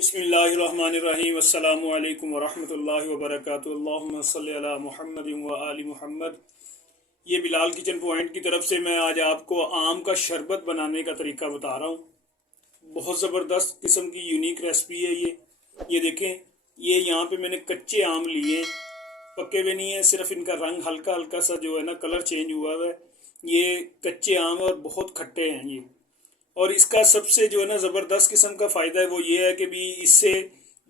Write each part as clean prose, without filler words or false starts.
बिस्मिल्लाहिर्रहमानिर्रहीम अस्सलामु अलैकुम वरहमतुल्लाहि वबरकातुहू अल्लाहुम्मा सल्लि अला मुहम्मदिन व आलि मुहम्मद। ये बिलाल किचन पॉइंट की तरफ से मैं आज आपको आम का शरबत बनाने का तरीका बता रहा हूँ। बहुत ज़बरदस्त किस्म की यूनिक रेसिपी है ये देखें, ये यहाँ पे मैंने कच्चे आम लिए हैं, पके हुए नहीं है, सिर्फ इनका रंग हल्का हल्का सा जो है ना कलर चेंज हुआ है। ये कच्चे आम और बहुत खट्टे हैं ये। और इसका सबसे जो है ना ज़बरदस्त किस्म का फ़ायदा है वो ये है कि भी इससे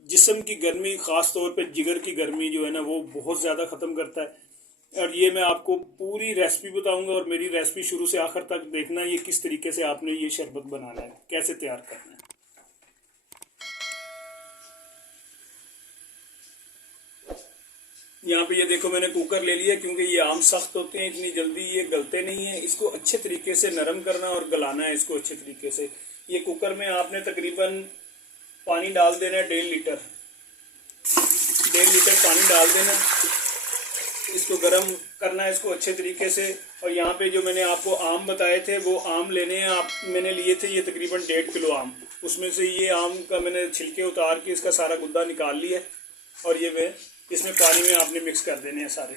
जिस्म की गर्मी, ख़ास तौर पे जिगर की गर्मी जो है ना वो बहुत ज़्यादा ख़त्म करता है। और ये मैं आपको पूरी रेसिपी बताऊंगा और मेरी रेसिपी शुरू से आखिर तक देखना ये किस तरीके से आपने ये शरबत बनाना है, कैसे तैयार करना है। यहाँ पे ये देखो मैंने कुकर ले लिया, क्योंकि ये आम सख्त होते हैं, इतनी जल्दी ये गलते नहीं है। इसको अच्छे तरीके से नरम करना और गलाना है इसको अच्छे तरीके से। ये कुकर में आपने तकरीबन पानी डाल देना है 1.5 लीटर। 1.5 लीटर पानी डाल देना, इसको गर्म करना है इसको अच्छे तरीके से। और यहाँ पे जो मैंने आपको आम बताए थे वो आम लेने हैं आप, मैंने लिए थे ये तकरीबन 1.5 किलो आम। उसमें से ये आम का मैंने छिलके उतार के इसका सारा गुद्दा निकाल लिया और ये मैं इसमें पानी में आपने मिक्स कर देने हैं सारे।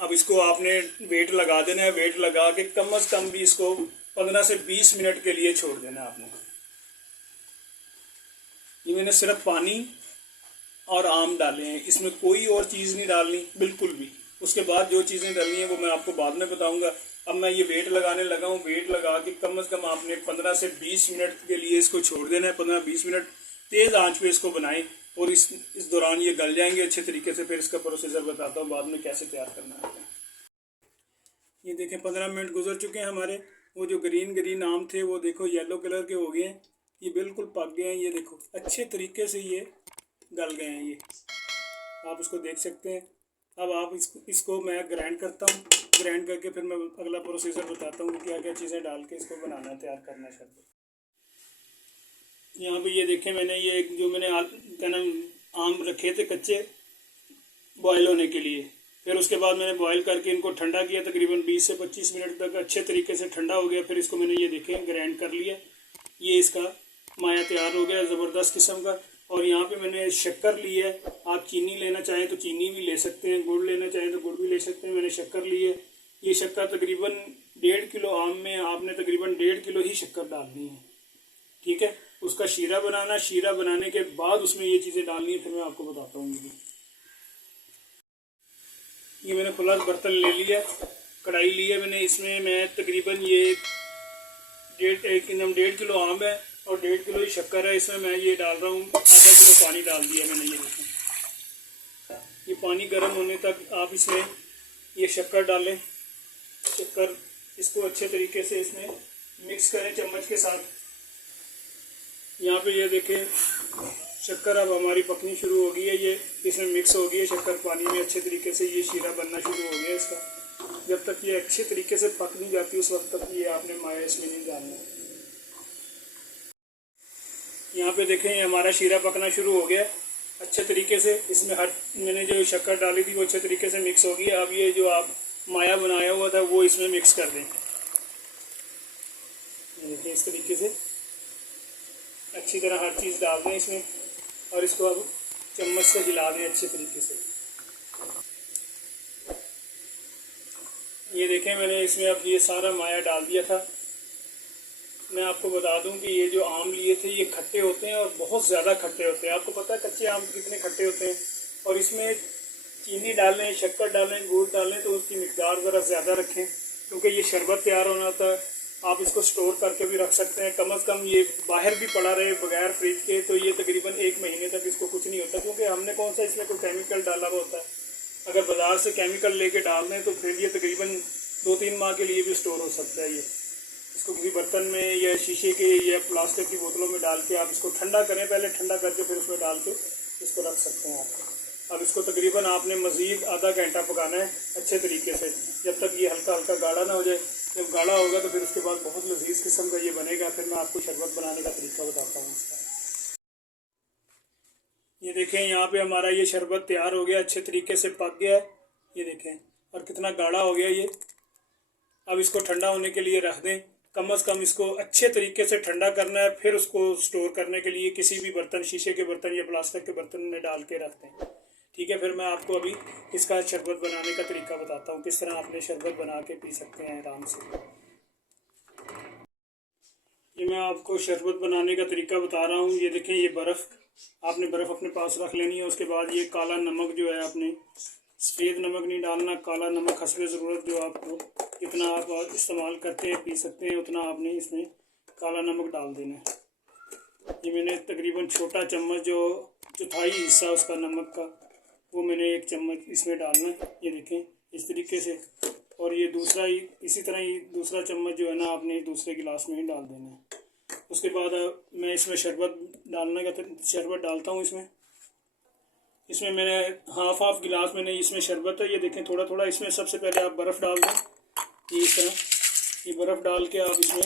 अब इसको आपने वेट लगा देना है, वेट लगा के कम से कम भी इसको 15 से 20 मिनट के लिए छोड़ देना है आपने। ये मैंने सिर्फ पानी और आम डाले हैं, इसमें कोई और चीज़ नहीं डालनी बिल्कुल भी। उसके बाद जो चीज़ें डालनी है वो मैं आपको बाद में बताऊंगा। अब मैं ये वेट लगाने लगा हूँ, वेट लगा के कम से कम आपने 15 से 20 मिनट के लिए इसको छोड़ देना है। 15-20 मिनट तेज़ आंच पे इसको बनाएं और इस दौरान ये गल जाएंगे अच्छे तरीके से। फिर इसका प्रोसीजर बताता हूँ बाद में कैसे तैयार करना है। ये देखें 15 मिनट गुजर चुके हैं हमारे। वो जो ग्रीन आम थे वो देखो येलो कलर के हो गए हैं, ये बिल्कुल पक गए हैं। ये देखो अच्छे तरीके से ये गल गए हैं, ये आप इसको देख सकते हैं। अब आप इसको मैं ग्राइंड करता हूँ, ग्राइंड करके फिर मैं अगला प्रोसीजर बताता हूँ कि क्या क्या चीज़ें डाल के इसको बनाना है, तैयार करना है शरबत। यहाँ पे ये देखें मैंने ये जो मैंने क्या नाम आम रखे थे कच्चे बॉयल होने के लिए, फिर उसके बाद मैंने बॉयल करके इनको ठंडा किया तकरीबन 20 से 25 मिनट तक अच्छे तरीके से ठंडा हो गया। फिर इसको मैंने ये देखें ग्राइंड कर लिया, ये इसका माया तैयार हो गया ज़बरदस्त किस्म का। और यहाँ पे मैंने शक्कर ली है, आप चीनी लेना चाहें तो चीनी भी ले सकते हैं, गुड़ लेना चाहें तो गुड़ भी ले सकते हैं। मैंने शक्कर ली है, ये शक्कर तकरीबन 1.5 किलो आम में आपने तकरीबन 1.5 किलो ही शक्कर डालनी है, ठीक है। उसका शीरा बनाना, शीरा बनाने के बाद उसमें ये चीज़ें डालनी है, फिर मैं आपको बताता हूँ। ये मैंने खुला बर्तन ले लिया, कढ़ाई ली है मैंने, इसमें मैं तकरीबन ये 1.5 किलो आम है और 1.5 किलो ही शक्कर है। इसमें मैं ये डाल रहा हूँ, आधा किलो पानी डाल दिया मैंने। ये देखें, ये पानी गर्म होने तक आप इसमें ये शक्कर डालें। शक्कर इसको अच्छे तरीके से इसमें मिक्स करें चम्मच के साथ। यहाँ पे ये देखें शक्कर अब हमारी पकनी शुरू हो गई है, ये इसमें मिक्स हो गई है शक्कर पानी में अच्छे तरीके से। ये शीरा बनना शुरू हो गया इसका। जब तक ये अच्छे तरीके से पक नहीं जाती उस वक्त तक ये आपने माया इसमें नहीं डालना। यहाँ पे देखें ये हमारा शीरा पकना शुरू हो गया अच्छे तरीके से। इसमें हर मैंने जो शक्कर डाली थी वो अच्छे तरीके से मिक्स हो गई। अब ये जो आप माया बनाया हुआ था वो इसमें मिक्स कर दें। देखिए इस तरीके से अच्छी तरह हर चीज़ डाल दें इसमें और इसको अब चम्मच से हिला दें अच्छे तरीके से। ये देखें मैंने इसमें अब ये सारा माया डाल दिया था। मैं आपको बता दूं कि ये जो आम लिए थे ये खट्टे होते हैं और बहुत ज़्यादा खट्टे होते हैं। आपको पता है कच्चे आम कितने खट्टे होते हैं। और इसमें चीनी डालें, शक्कर डालें, गुड़ डालें तो उसकी मिकदार ज़रा ज़्यादा रखें, क्योंकि ये शरबत तैयार होना था। आप इसको स्टोर करके भी रख सकते हैं, कम से कम ये बाहर भी पड़ा रहे बगैर फ्रिज के, तो ये तकरीबन 1 महीने तक इसको कुछ नहीं होता, क्योंकि हमने कौन सा इसमें कोई केमिकल डाला हुआ होता है। अगर बाज़ार से केमिकल लेके डाल दें तो फिर ये तकरीबन 2-3 माह के लिए भी स्टोर हो सकता है। ये इसको किसी बर्तन में या शीशे के या प्लास्टिक की बोतलों में डाल के आप इसको ठंडा करें, पहले ठंडा करके फिर उसमें डाल के इसको रख सकते हैं आप। अब इसको तकरीबन आपने मज़ीद आधा घंटा पकाना है अच्छे तरीके से, जब तक ये हल्का हल्का गाढ़ा ना हो जाए। जब गाढ़ा होगा तो फिर उसके बाद बहुत लजीज किस्म का ये बनेगा। फिर मैं आपको शरबत बनाने का तरीका बताता हूँ इसका। ये देखें यहाँ पे हमारा ये शरबत तैयार हो गया, अच्छे तरीके से पक गया है। ये देखें और कितना गाढ़ा हो गया ये। अब इसको ठंडा होने के लिए रख दें कम अज़ कम इसको अच्छे तरीके से ठंडा करना है, फिर उसको स्टोर करने के लिए किसी भी बर्तन, शीशे के बर्तन या प्लास्टिक के बर्तन में डाल के रखते हैं। ठीक है, फिर मैं आपको अभी इसका शरबत बनाने का तरीका बताता हूँ, किस तरह आपने शरबत बना के पी सकते हैं आराम से। ये मैं आपको शरबत बनाने का तरीका बता रहा हूँ। ये देखें, ये बर्फ़, आपने बर्फ़ अपने पास रख लेनी है। उसके बाद ये काला नमक जो है, आपने सफ़ेद नमक नहीं डालना, काला नमक हस्बे ज़रूरत, जो आपको जितना आप इस्तेमाल करते हैं पी सकते हैं उतना आपने इसमें काला नमक डाल देना है। ये मैंने तकरीबन छोटा चम्मच, जो चौथाई हिस्सा उसका नमक का, वो मैंने 1 चम्मच इसमें डालना है। ये देखें इस तरीके से। और ये दूसरा ही इसी तरह ही दूसरा चम्मच जो है ना, आपने दूसरे गिलास में ही डाल देना है। उसके बाद मैं इसमें शरबत डालता हूँ। इसमें मैंने हाफ गिलास मैंने इसमें शरबत है। ये देखें थोड़ा थोड़ा इसमें सबसे पहले आप बर्फ़ डाल दें। ये इस तरह ये बर्फ़ डाल के आप इसमें,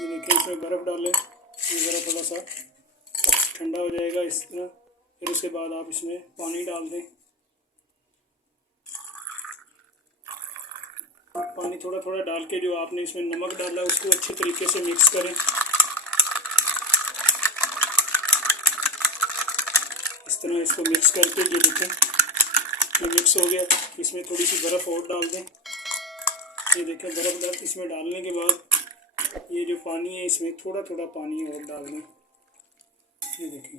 ये देखें इसमें बर्फ़ डालें। ये ज़रा थोड़ा सा ठंडा हो जाएगा इस तरह। फिर उसके बाद आप इसमें पानी डाल दें। पानी थोड़ा थोड़ा डाल के जो आपने इसमें नमक डाला उसको अच्छे तरीके से मिक्स करें। इस तरह इसको मिक्स करके, ये देखें ये मिक्स हो गया। इसमें थोड़ी सी बर्फ़ और डाल दें। ये देखें बर्फ़ इसमें डालने के बाद ये जो पानी है, इसमें थोड़ा थोड़ा पानी और डाल दें। ये देखें,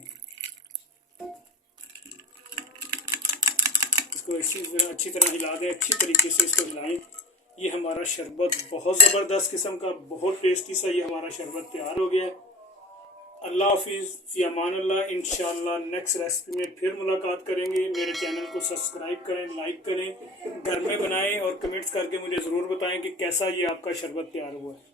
इसको अच्छी तरह हिला दें, अच्छी तरीके से इसको हिलाएं। ये हमारा शरबत बहुत ज़बरदस्त किस्म का, बहुत टेस्टी सा ये हमारा शरबत तैयार हो गया है। अल्लाह हाफिज़, फ़ी अमान अल्लाह। इंशाअल्लाह नेक्स्ट रेसिपी में फिर मुलाकात करेंगे। मेरे चैनल को सब्सक्राइब करें, लाइक करें, घर में बनाएं और कमेंट्स करके मुझे ज़रूर बताएं कि कैसा ये आपका शरबत तैयार हुआ है।